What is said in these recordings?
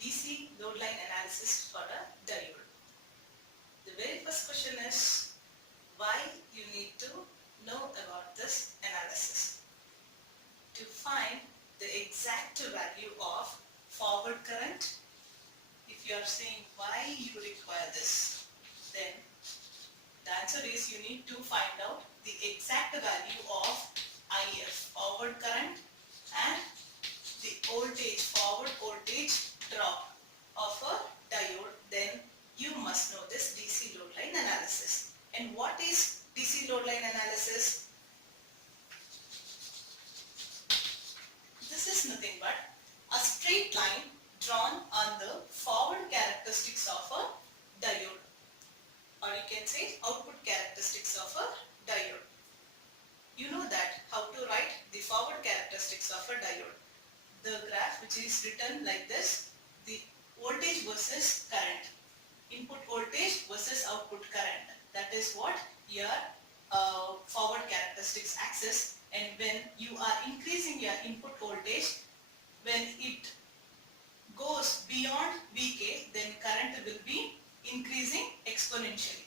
DC load line analysis for a diode. The very first question is why you need to know about this analysis. To find the exact value of forward current, if you are saying why you require this, then the answer is you need to find out the exact value of IF, forward current, and the voltage, forward voltage drop of a diode. Then you must know this DC load line analysis. And what is DC load line analysis? This is nothing but a straight line drawn on the forward characteristics of a diode, or you can say output characteristics of a diode. You know that how to write the forward characteristics of a diode. The graph which is written like this, the voltage versus current, input voltage versus output current. That is what your forward characteristics axis. And when you are increasing your input voltage, when it goes beyond Vk, then current will be increasing exponentially.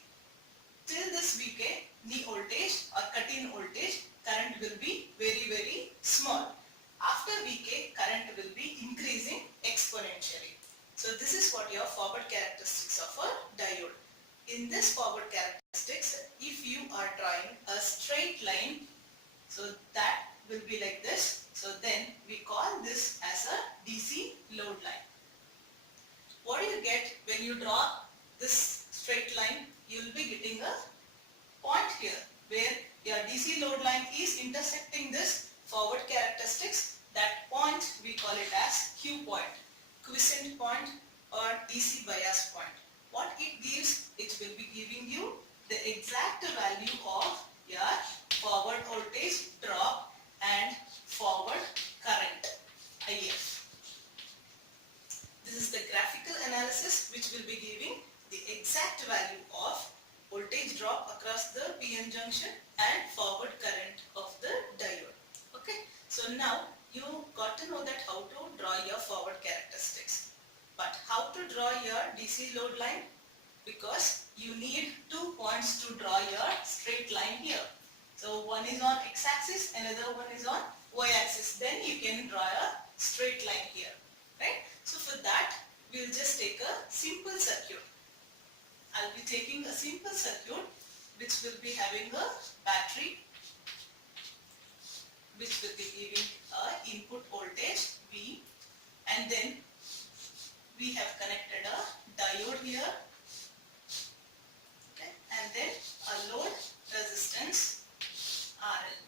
Till this Vk, knee voltage or cut-in voltage, current will be very, very small. After Vk, current will be increasing exponentially. So this is what your forward characteristics of a diode. In this forward characteristics, if you are drawing a straight line, so that will be like this. So then we call this as a DC load line. What do you get when you draw this straight line? You will be getting a point here where your DC load line is intersecting this forward characteristics. That point we call it as Q point, quiescent point or DC bias point. What it gives? It will be giving you the exact value of your forward voltage drop and forward current, IF. This is the graphical analysis which will be giving the exact value of voltage drop across the PN junction and forward current of the diode. Okay, so now you got to know that how to draw your forward characteristics. But how to draw your DC load line? Because you need 2 points to draw your straight line here. So one is on x-axis, another one is on y-axis. Then you can draw a straight line here, right? So for that, we'll just take a simple circuit. I'll be taking a simple circuit which will be having a battery which will be giving a input voltage V, and then we have connected a diode here, okay, and then a load resistance RL.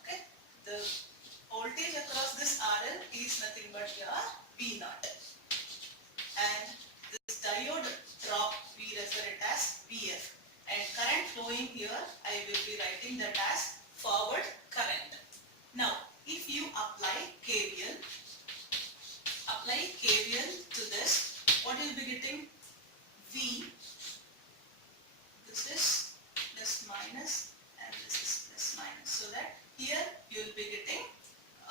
Okay, the voltage across this RL is nothing but your V naught, and this diode drop we refer it as VF, and current flowing here I will be writing that as forward current. Now if you apply KVL to this, what you will be getting? V, this is plus minus and this is plus minus, so that here you will be getting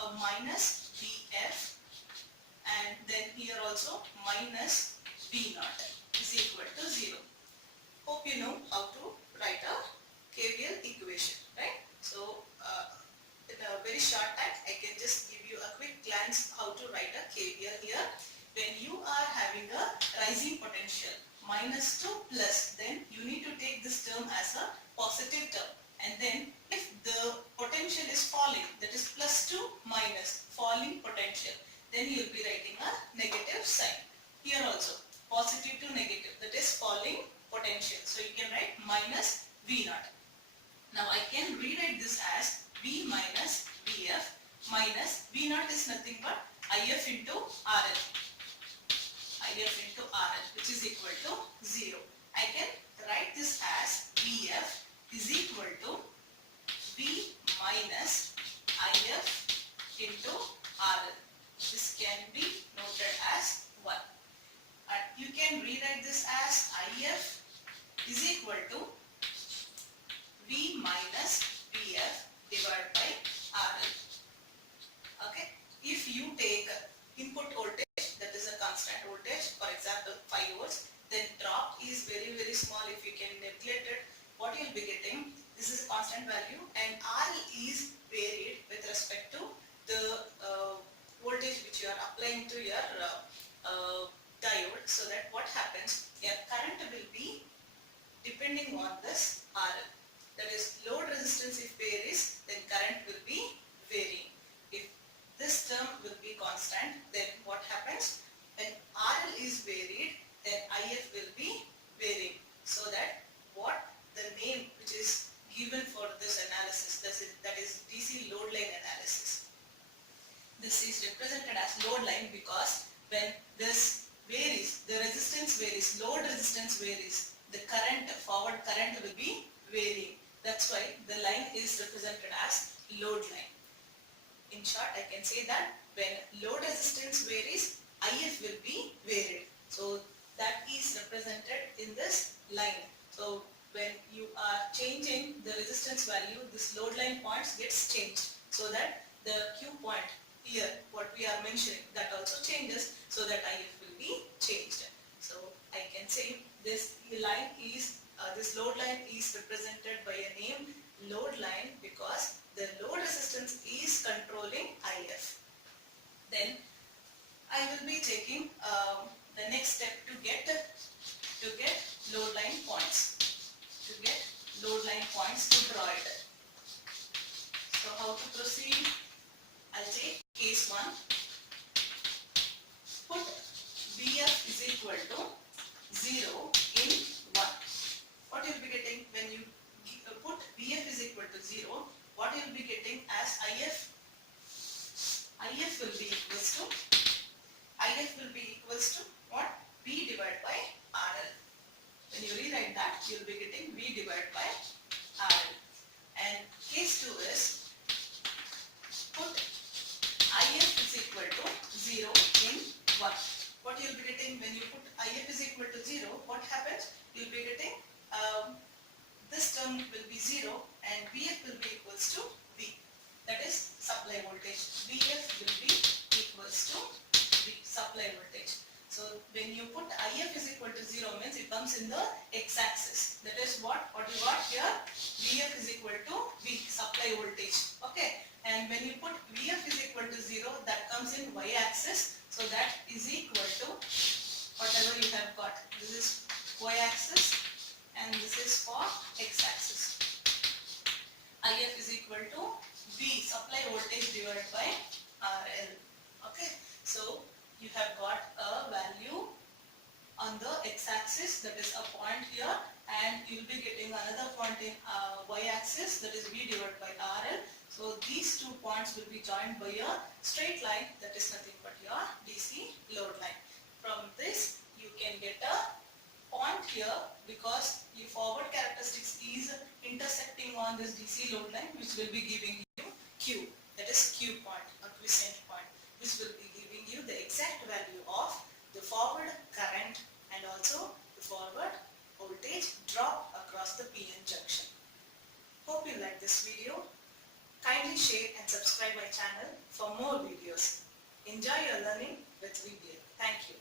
a minus VF, and then here also minus V naught is equal to 0. Hope you know how to write a KVL equation, right? So in a very short time I can just give you a quick glance how to write a KVL here. When you are having a rising potential minus to plus, then you need to take this term as a positive term, and then if the potential is falling, that is plus to minus, falling potential, then you will be writing a negative sign. Here also positive to negative, that is falling potential, so you can write minus V naught. Now I can rewrite this as V minus VF minus V naught is nothing but IF into RL. IF into RL, which is equal to 0. I can write this as VF is equal to V minus IF into RL. This can be noted as 1. And you can rewrite this as IF is equal to V minus VF divided by RL. Okay. If you take input voltage getting, this is a constant value, and RL is varied with respect to the voltage which you are applying to your diode, so that what happens, your current will be depending on this RL. That is, load resistance if varies, then current will be varying. If this term will be constant, then what happens, when RL is varied, then IF will be varying. So that what the name which is given for this analysis, that is DC load line analysis. This is represented as load line because when this varies, the resistance varies, load resistance varies, the current, forward current will be varying. That's why the line is represented as load line. In short, I can say that when load resistance varies, IF will be varied. So that is represented in this line. So when you are changing the resistance value, this load line points gets changed, so that the Q point here, what we are mentioning, that also changes, so that IF will be changed. So I can say this line is, this load line is represented by a name load line because the load resistance is controlling IF. Then I will be taking the next step to get load line points. To draw it. So how to proceed? I'll take case 1. Put VF is equal to 0 in 1. What you will be getting when you put VF is equal to 0, what you will be getting as IF? IF will be equals to what? V divided by RL. When you rewrite that, you will be getting V divided by RL. And case 2 is put IF is equal to 0 in 1. What you will be getting when you put IF is equal to 0, what happens? You will be getting this term will be 0 and VF will be equals to V. That is supply voltage. VF will be equals to V, supply voltage. So when you put IF is equal to 0 means it comes in the x-axis. That is what you got here, VF is equal to V, supply voltage. Okay. And when you put VF is equal to 0, that comes in y-axis. So that is equal to whatever you have got. This is y-axis and this is for x-axis. IF is equal to V, supply voltage divided by RL. Okay. So you have got a value on the x-axis, that is a point here, and you will be getting another point in y-axis, that is V divided by RL. So these two points will be joined by a straight line, that is nothing but your DC load line. From this you can get a point here because your forward characteristics is intersecting on this DC load line, which will be giving you Q, that is Q point, a quiescent point, which will be giving you the exact value of the forward current and also the forward voltage drop across the PN junction. Hope you like this video. Kindly share and subscribe my channel for more videos. Enjoy your learning with VBL. Thank you.